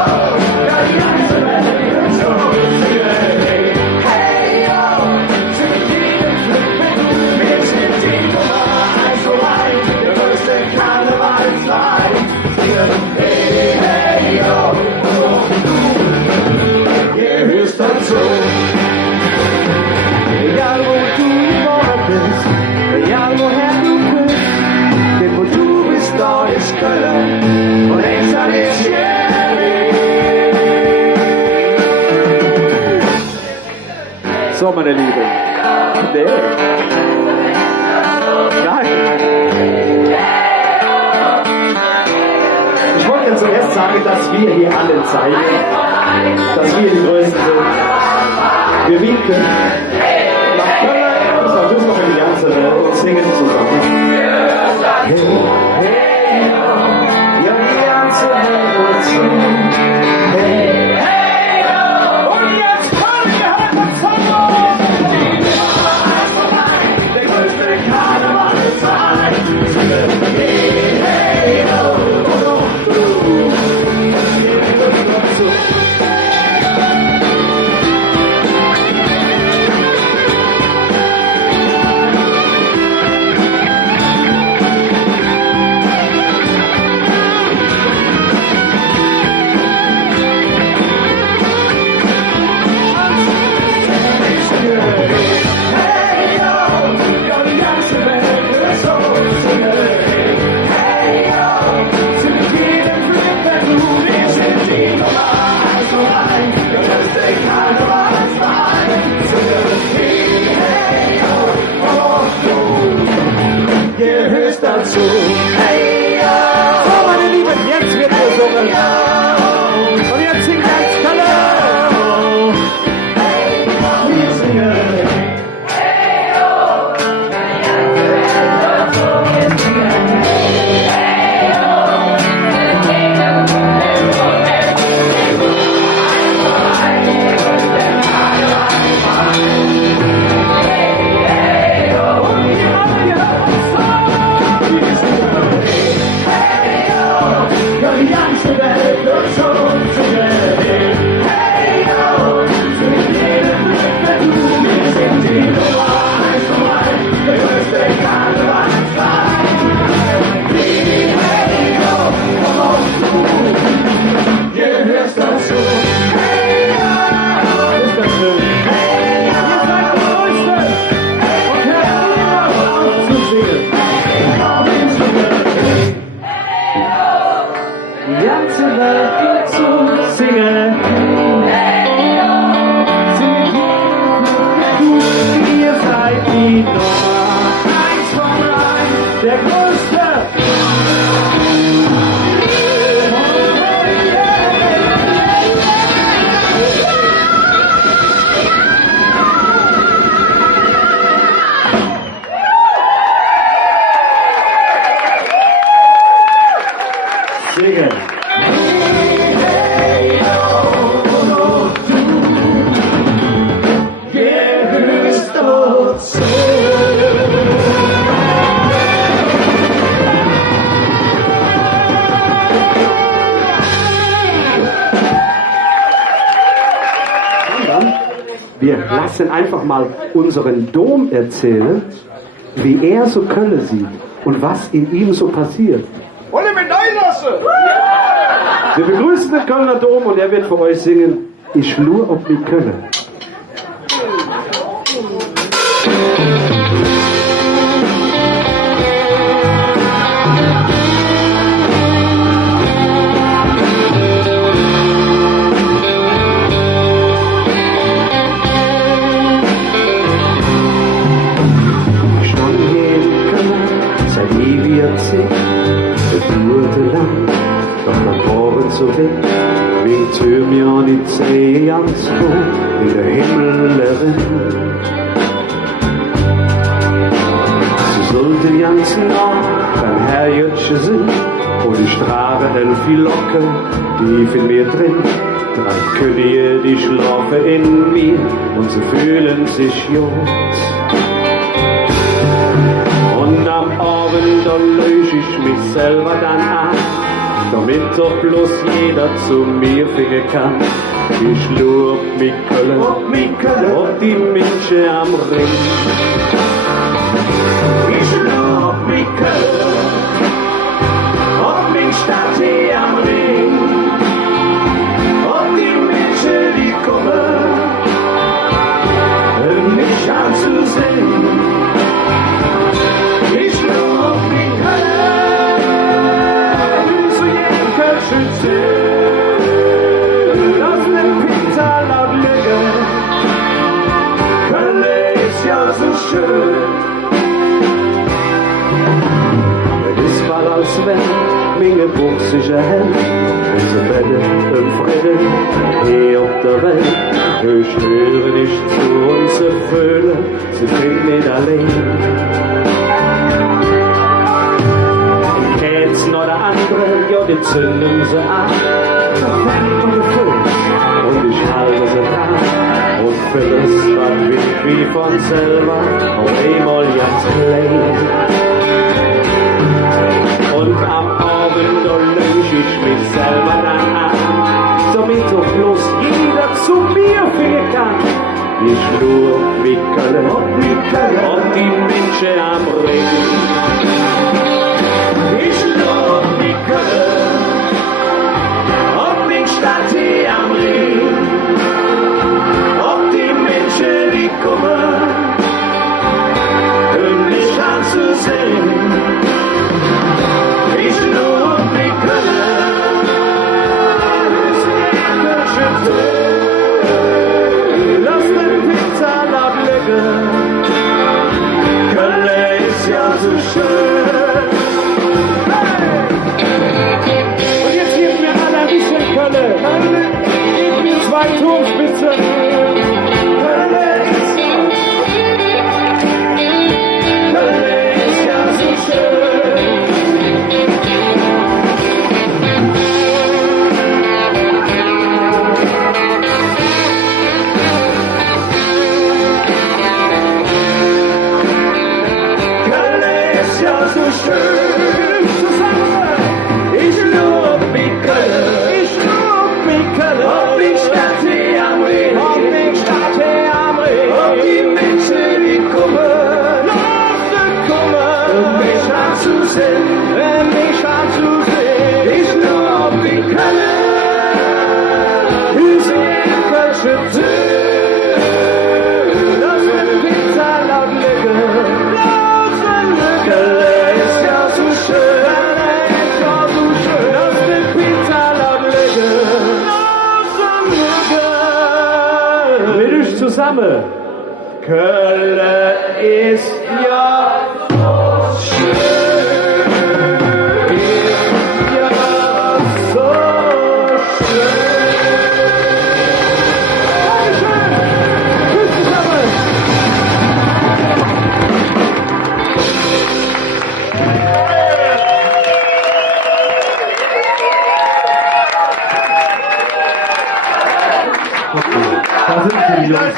die ganze Welt wird so singen hey, hey yo, sind jeden Glück, wir sind die Nummer 1 und 1, der größte Karnevalsverein. Hey, hey yo, und ihr hörst dazu. Egal wo du geboren bist, egal woher du bist, denn wo du bist, da ist Köln und ich sag dir so, meine Lieben. Nee. Nein. Ich wollte zuerst sagen, dass wir hier alle zeigen, dass wir die Größten sind. Wir winken nach Köln, das müssen wir für die ganze Welt und singen zusammen. Hey, hey, ja, die ganze Welt wird singen. Hey, hey, und jetzt Köln, wir haben uns verloren. Der größte Karneval ist ein. Hey, hey, dazu. Hey, oh, meine Lieben, jetzt wird gesungen. Und jetzt singt ganz Köln. Wir singen. Hey, oh, wir singen. Hey, oh, die ganze Welt geht zu singen. Ihr seid die Nummer 1 von 1, der größte. Singen. Wir lassen einfach mal unseren Dom erzählen, wie er so Köln sieht und was in ihm so passiert. Wollen wir einlassen? Wir begrüßen den Kölner Dom und er wird für euch singen, ich schlur auf die Köln. So weg, wie Thymian die Zehe ganz hoch in der Himmel errinnt. Sie sollte ganz nah beim Herr Jötsche sind, und die Strafe hält viel Locke tief in mir drin. 3 Könige, die schlafen in mir, und sie fühlen sich jung. Und am Abend, da lösch ich mich selber dann an, damit doch bloß jeder zu mir finden kann. Ich schlug mich Köln, und die Menschen am Ring. Ich schlug mich Köln, und mich Stadt hier am Ring. Und die Menschen, die kommen, mich anzusehen. Ich schlug mich Köln, lass den Pizza laut liegen. Köln ist ja so schön. Es ist bald als wenn meine Buchs ist hell, unser Frieden im Frieden, hier auf der Welt. Ich höre nicht zu unseren Föhlen, sie sind nicht allein. Jetzt noch der andere, ja, die zünden sie an. Und ich halte sie dran. Und vieles, was wie von selber, auf einmal ganz klein. Und am Abend, da lynch ich mich selber dann an, damit so bloß jeder zu mir finden kann. Ich nur wie Köln und die Menschen am Ring. Ich nur wie Köln und die Stadt hier am Ring. Und die Menschen, die kommen, um mich anzusehen. Ich nur wie Köln, lass den Pizza laut lecken. Köln ist ja so schön. Und jetzt geben wir alle ein bisschen Köln. Gib mir 2 Turmspitzen. Köln ist ja so schön. Köln ist ja so schön. Zusammen. Ich lob wie Köln. Ich lob wie Köln. Und die Stadt hier am Rhein. Und die Stadt hier am Rhein. Und die Menschen, die kommen. Lassen kommen. Um mich anzusehen. Um mich anzusehen. Ich lob wie Köln. Wie sie in Kölsche Tür. Lass den Pizza laut lecken. Lassen lecken. Köln ist ja so schön. Lass den Pizza laut lecken. Lassen lecken. Mit euch zusammen. Köln ist ja so schön. Ist ja so schön. Dankeschön. Tschüss zusammen. Da sind die Jungs.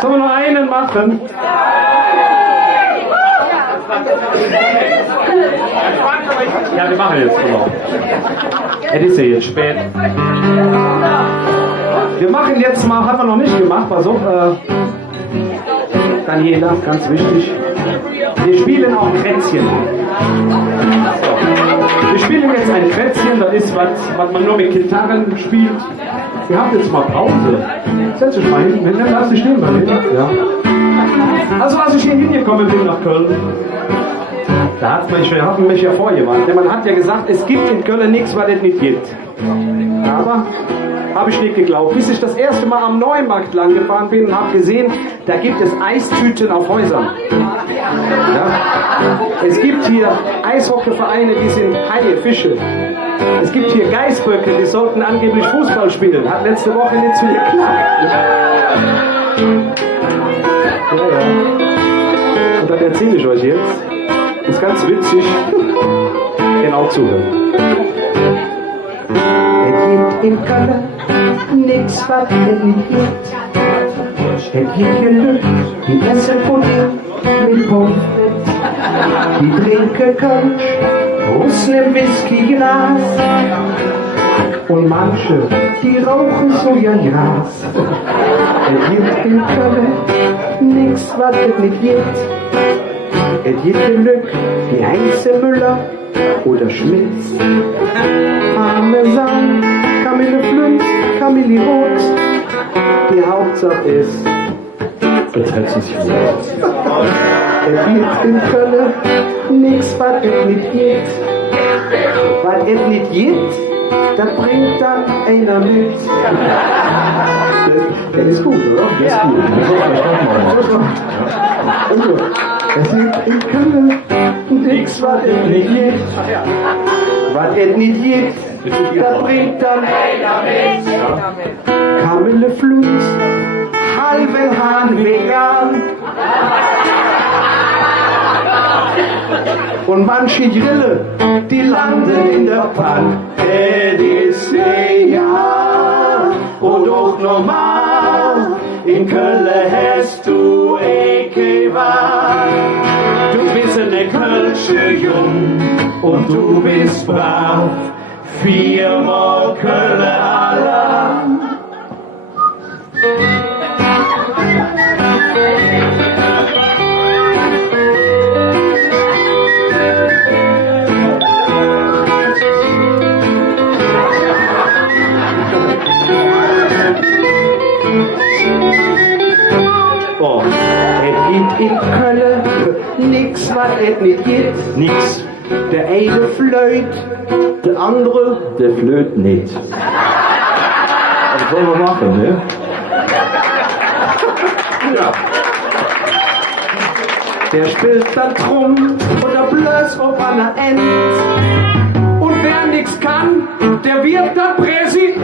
Sollen wir noch einen machen? Ja, wir machen jetzt noch. Es ist ja jetzt spät. Wir machen jetzt mal, haben wir noch nicht gemacht, pass auf, Daniela, ganz wichtig. Wir spielen auch Krätzchen. So. Wir spielen jetzt ein Krätzchen, das ist was man nur mit Gitarren spielt. Ihr habt jetzt mal Pause. Setz dich mal hin, lass dich stehen mal hin. Ja. Also als ich hier hingekommen bin nach Köln, da hat mich ja vorgewarnt. Denn man hat ja gesagt, es gibt in Köln nichts, was es nicht gibt. Aber habe ich nicht geglaubt. Bis ich das erste Mal am Neumarkt lang gefahren bin und habe gesehen, da gibt es Eistüten auf Häusern. Ja. Es gibt hier Eishockeyvereine, die sind Haie, Fische. Es gibt hier Geißböcke, die sollten angeblich Fußball spielen. Hat letzte Woche nicht so geklappt. Ja. Und das erzähle ich euch jetzt. Ist ganz witzig. Genau zuhören. Es gibt in Köln nix, was nicht gibt. Es gibt hier Leute, die essen Pudding mit Pommes frites. Die trinken Kölsch aus nem Whiskyglas. Und manche, die rauchen Sojagras. Es gibt in Köln nix, was es nicht gibt. Es gibt Glück wie Heinze Müller oder Schmitz. Parmesan, Kamille Flünz, Kamille Rot. Die Hauptsache ist, Jetzt hältst du sich vor. es gibt in Köln nix, was es nicht gibt. Was es nicht gibt, das bringt dann einer mit. Der ist gut, oder? Der ist gut. Also, es gibt in Köln nix, was es nicht gibt. Was es nicht gibt, das bringt dann Kamelle Fluss, halben Hahn vegan. Und manche Grille, die landen in der Pfanne. Das ist ja und auch normal. In Köln hast du Ekewahl. Du bist eine Kölsche Jung und du bist brav. 4-mal Köln Alarm. Oh, es gibt in Köln nix, was es nicht gibt. Nix. Der eine flöht, der andere, der flöht nicht. Was sollen wir machen, ne? Ja. Der spielt dann drum und der Blöß auf einer End. Und wer nix kann, der wird dann Präsident.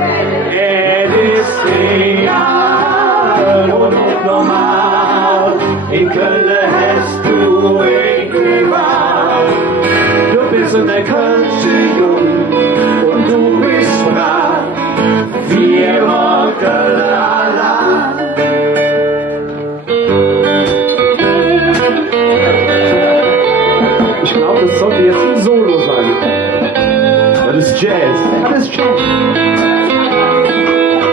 Es ist real und normal. In Köln hast du Ekewahl. Du bist eine Kölsche Jung und du bist brav. 4-mal Köln Alarm. Ich glaube, das sollte jetzt ein Solo sein. Das ist Jazz. Das ist Jazz.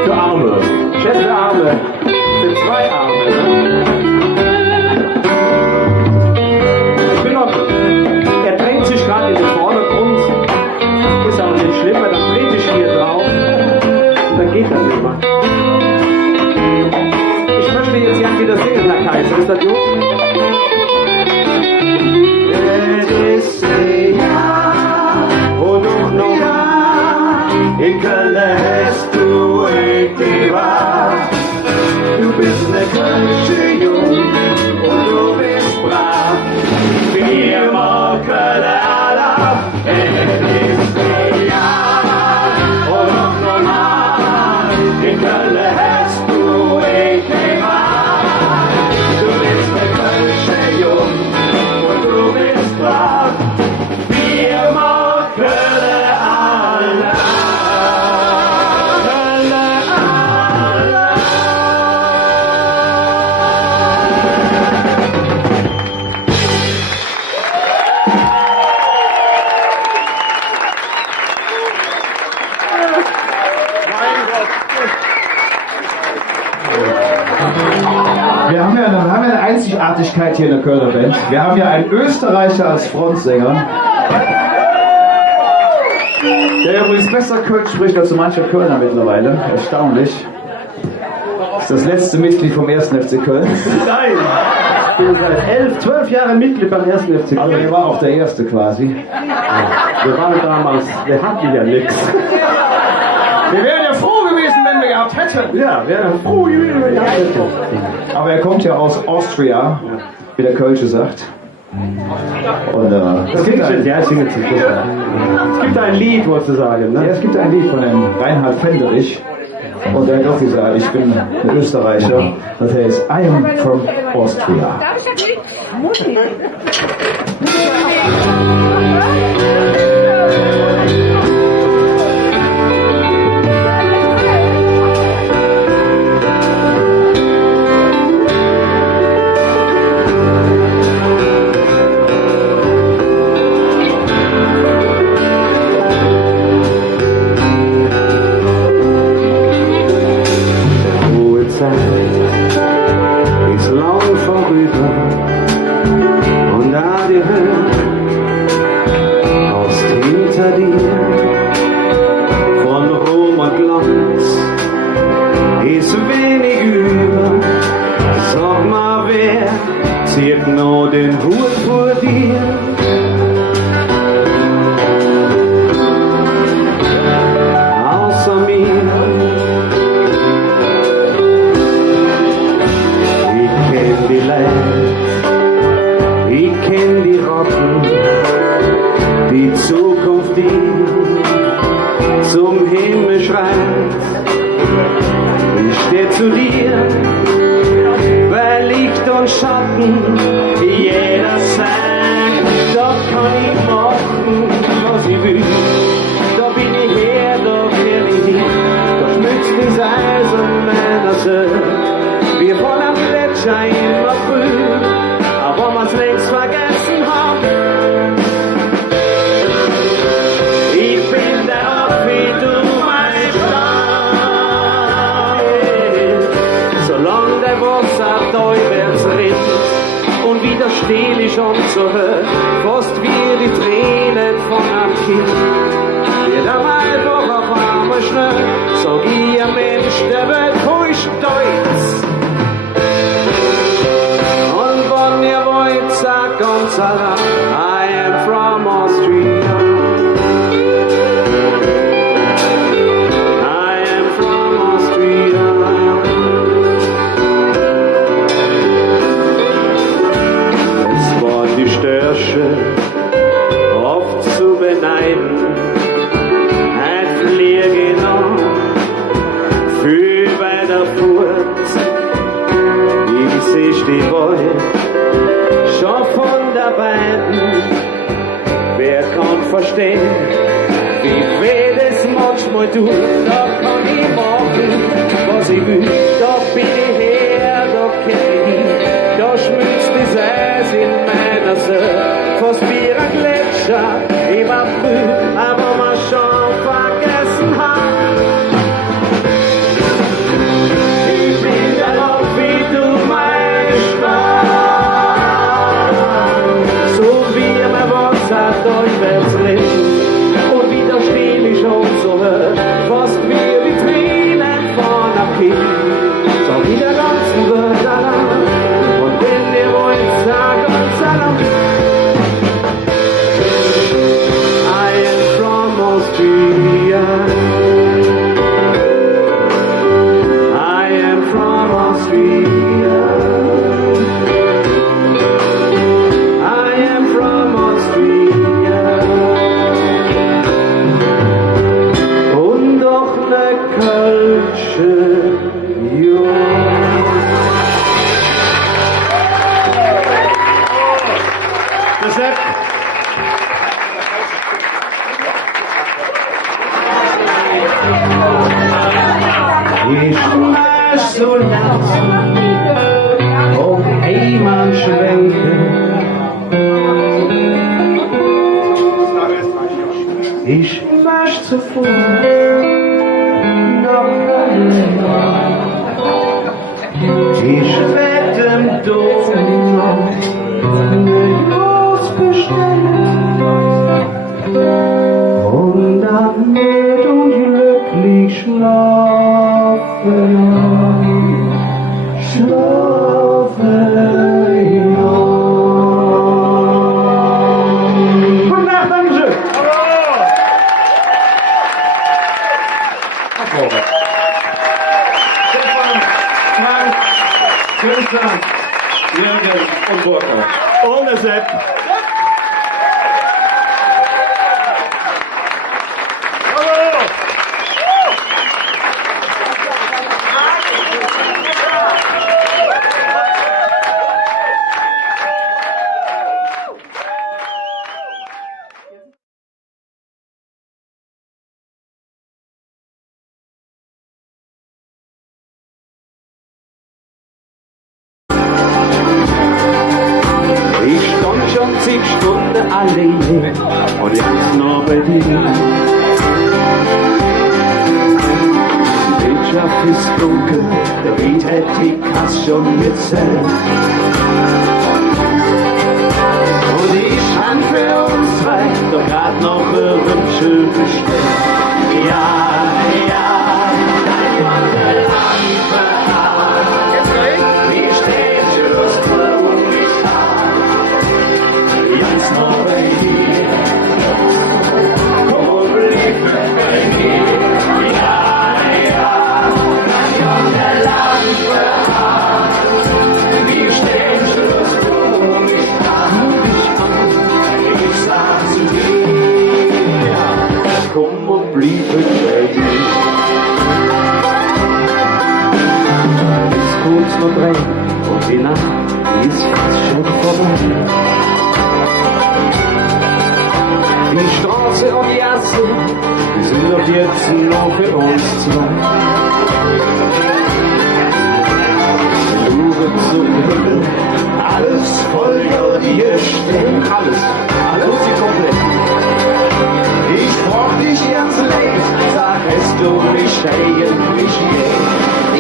Der Arme. Jazz der Arme. Mit 2 Arme. Ne? Ich bin noch. Er drängt sich gerade in den Vordergrund. Ist aber nicht schlimm, weil dann trete ich hier drauf. Und dann geht das nicht mehr. Ich möchte jetzt gerne wieder singen, Herr Kaiser. Ist das gut? In Köln hast du Ekewahl. Du bist eine Kölsche Jung und du bist brav. 4-mal Köln Alarm. Es ist real und auch normal. In Köln hast du Ekewahl. Du bist eine Kölsche Jung und du bist brav. 4-mal Köln Alarm. Wir haben ja eine Einzigartigkeit hier in der Kölner Band. Wir haben ja einen Österreicher als Frontsänger, der übrigens besser Kölsch spricht als so mancher Kölner mittlerweile. Erstaunlich. Das ist das letzte Mitglied vom 1. FC Köln. Nein! Ich bin seit 12 Jahren Mitglied beim 1. FC Aber Köln. er war auch der Erste quasi. Wir waren damals, wir hatten ja nichts. Wir wären ja froh gewesen, wenn wir gehabt hätten. Ja, wir wären froh gewesen, wenn wir hätten. Aber er kommt ja aus Austria, wie der Kölsche sagt. Und Das gibt es ja, zum Schluss. Es gibt ein Lied, wolltest du sagen, ne? ja, es gibt ein Lied von dem Reinhard Fenderich. Und er hat auch gesagt, ich bin ein Österreicher. Das heißt, I am from Austria. Ist lang vorüber und da die Welt zu dir, weil Licht und Schatten jeder sagt, da kann ich machen, was ich will. Da bin ich her, da kenn ich dich, da schmilzt das Eis an meiner Seele. Wir wollen am Gletscher immer früh, aber man's längst vergessen haben. Ich bin der Ort, wie du mein Stein. Solange der Wasser teufels rinnt und wieder still ich schon zu hören, kost wir die Tränen von einem Kind. Wird am einfach auf einmal schnell, sag ich ein Mensch, der Welt ist Deutsch. Und wenn ihr wollt, sagt ganz allein, I am from Austria. I am from Austria. Es war die Störche, oft zu beneiden, ein Fliege noch, viel weiter fort. Ich seh die Wolle, schon von der beiden. Wer kann verstehen, wie weh das manchmal tut? Da kann ich machen, was ich will. Da bin ich her, da kenn ich dich. Da schmilzt das Eis in meiner Seele, fast wie ein Gletscher, immer früh, aber man schon vergessen hat. Ich bin der Ort, wie du mein Stein. So wie mein Wasser durchwärts rinnt und wieder still ich schon so hört, fast wie die Tränen von einem Kind. Sag ich der ganzen Welt allein und wenn ihr wollt, sag uns allein. I am from Austria. I am from Austria. I am from Austria. Und doch ne Kölsche Jung. Deshalb ich mach so langsam auf einmal schwenken. Ich mach sofort noch allein. Ich werd im Dom ne Los bestellen und dann mit und glücklich schlafen. Guten Nacht, Dankeschön. Stefan, Frank, Christian, Jürgen und Burkhard. Ohne Sepp. Ich stand schon 10 Stunden alleine und jetzt noch bei dir. Die Wirtschaft ist dunkel, der Beat hätte die Kasse schon gezählt. Und ich stand für uns zwei, doch grad noch Wünsche bestellt. Ja, ja, dein Wanderland wie steht Schluss und mich an. Jetzt noch bei dir, komm und blick bei mir. Ja, ja, dein Wanderland wie steht Schluss und mich an. Ich sag zu dir, komm und blick bei mir. Die Nacht ist fast schon vorbei. Die Straße und die Gasse, die sind ab jetzt nur für uns zwei. Suche zum Himmel, alles voll dir steht. Alles ist komplett. Ich brauch dich ganz leicht, sag es du mich eigentlich je.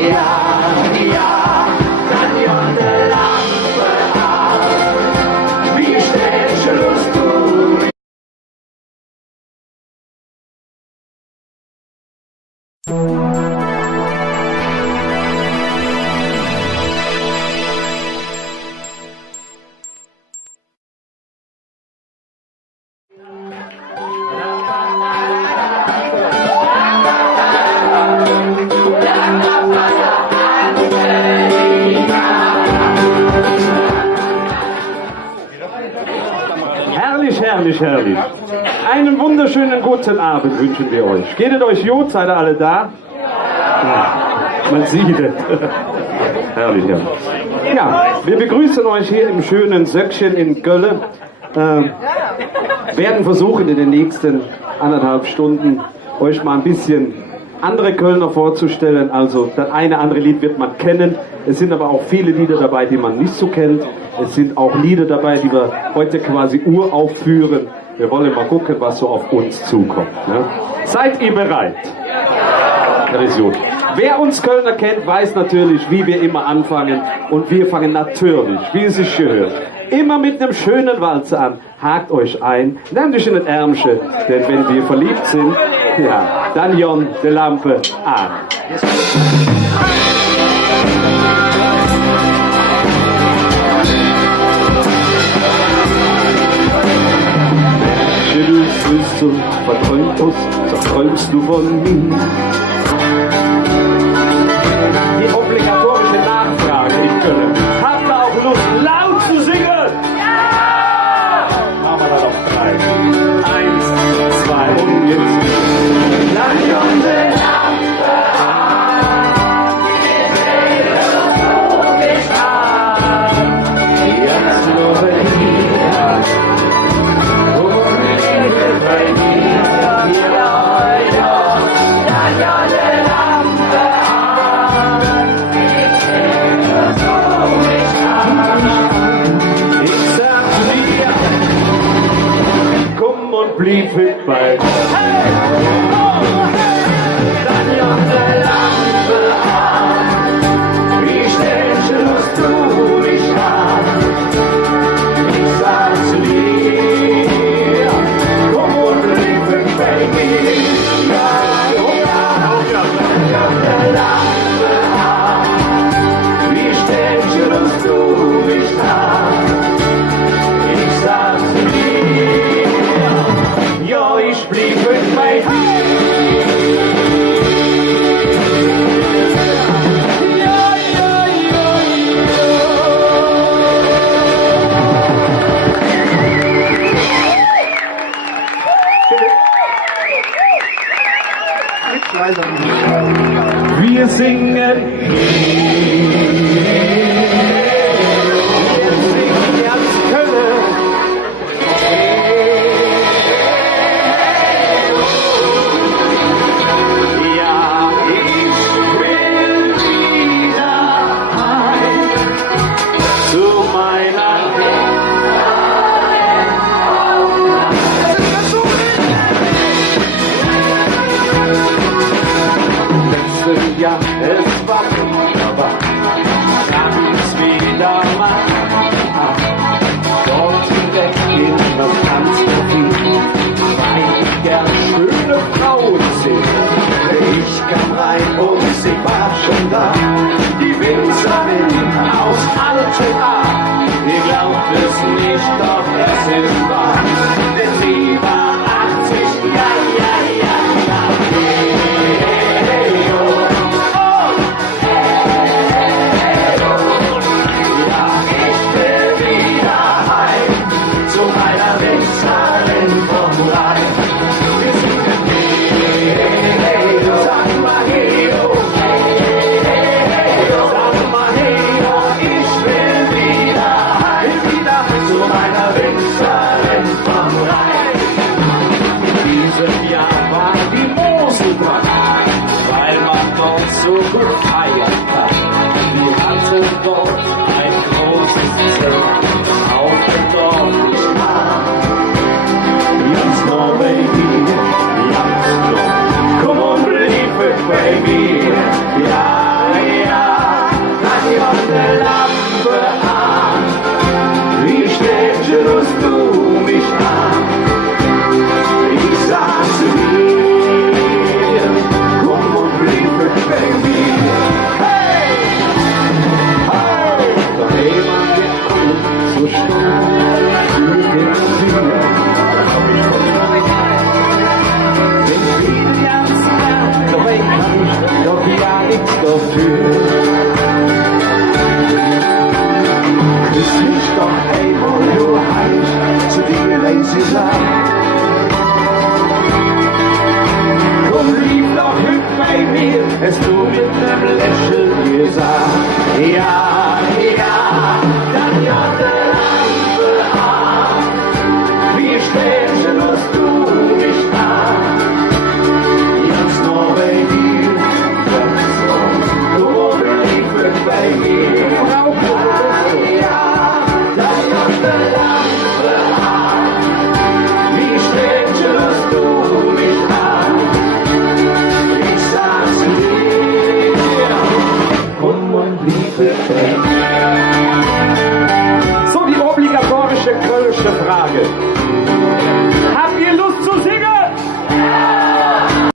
Ja, dann jonne Lampe an. Wie schnell schluss du. Herrlich. Einen wunderschönen guten Abend wünschen wir euch. Geht es euch gut? Seid ihr alle da? Ja, man sieht es. Herrlich. Ja, wir begrüßen euch hier im schönen Söckchen in Gölle. Werden versuchen in den nächsten 1,5 Stunden euch mal ein bisschen andere Kölner vorzustellen. Also das eine andere Lied wird man kennen. Es sind aber auch viele Lieder dabei, die man nicht so kennt. Es sind auch Lieder dabei, die wir heute quasi uraufführen. Wir wollen mal gucken, was so auf uns zukommt. Ne? Seid ihr bereit? Ja. Wer uns Kölner kennt, weiß natürlich, wie wir immer anfangen. Und wir fangen natürlich, wie es sich gehört, immer mit einem schönen Walzer an. Hakt euch ein, nehmt euch in den Ärmchen, denn wenn wir verliebt sind, ja, dann Jon die Lampe an. Du bist so verträumt aus, träumst du von mir. Die obligatorische Nachfrage in Köln. Habt ihr auch Lust, laut zu singen? Ja! Machen wir dann auf 3. 1, 2 und jetzt. Lang Jonne Lampe an, wir mich an. Jetzt nur hier. Blieb mit bei. Dann jonne Lampe an. Wie schnell schluss du mich an. Ich sag zu dir, komm und blieb mit bei mir. Jonne Lampe an. Wie schnell schluss du mich an. Ich sag zu dir, ja, ich blieb mit bei dir. Wir singen. Ja, es war wunderbar, sag uns wieder mal, dort direkt in das Tanzcafé, weil ich gern schöne Frauen sehe. Ich kam rein und sie war schon da, die Winzerin aus Altena. Ihr glaubt es nicht, doch es ist wahr, denn sie war 80, ja. so gut feiern kann. Wir hatten dort ein großes Zelt auf dem Dorfplan. Just know baby, just know, come on believe it baby. Ja, ja, dann kommt der Lampe an. Wie stellst du mich an? Ich sag zu dir, komm und believe it baby. Hey, hey, da jemand wird gut, so stumm, für den Bier. Doch ja nichts dafür. Küss mich doch einmal nur heiß, zu dir lässt sie sein. Komm, lieb doch mit bei mir, es du mit nem Lächeln gesagt. Ja, ja, dann ja der Lampe an. Wie spät musst du mich an? Just know baby, just know, du believe it baby. Ja, das ist der Lampe an. Wie spät hörst du mich an? Ich sag's dir, komm und liebe baby.